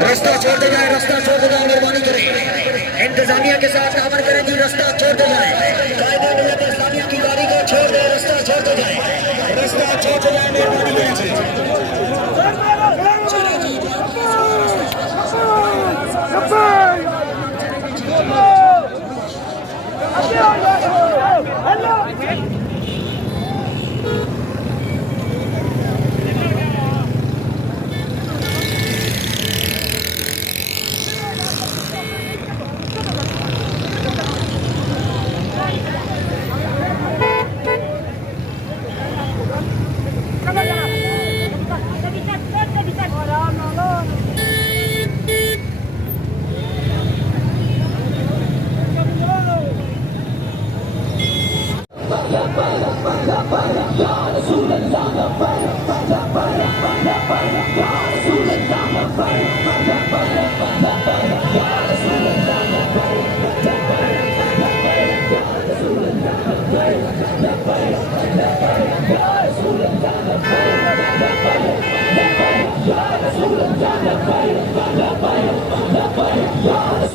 रास्ता छोड़ दे जाए, रास्ता छोड़ दे जाए, मेहरबानी करें। इंतजामिया के साथ अमल करें जी, रास्ता छोड़ दे जाए। कायदे मिल्लत इस्लामिया की गाड़ी को छोड़ दे, रास्ता छोड़ दे जाए, रास्ता छोड़ दे जाए, मेहरबानी करें जी।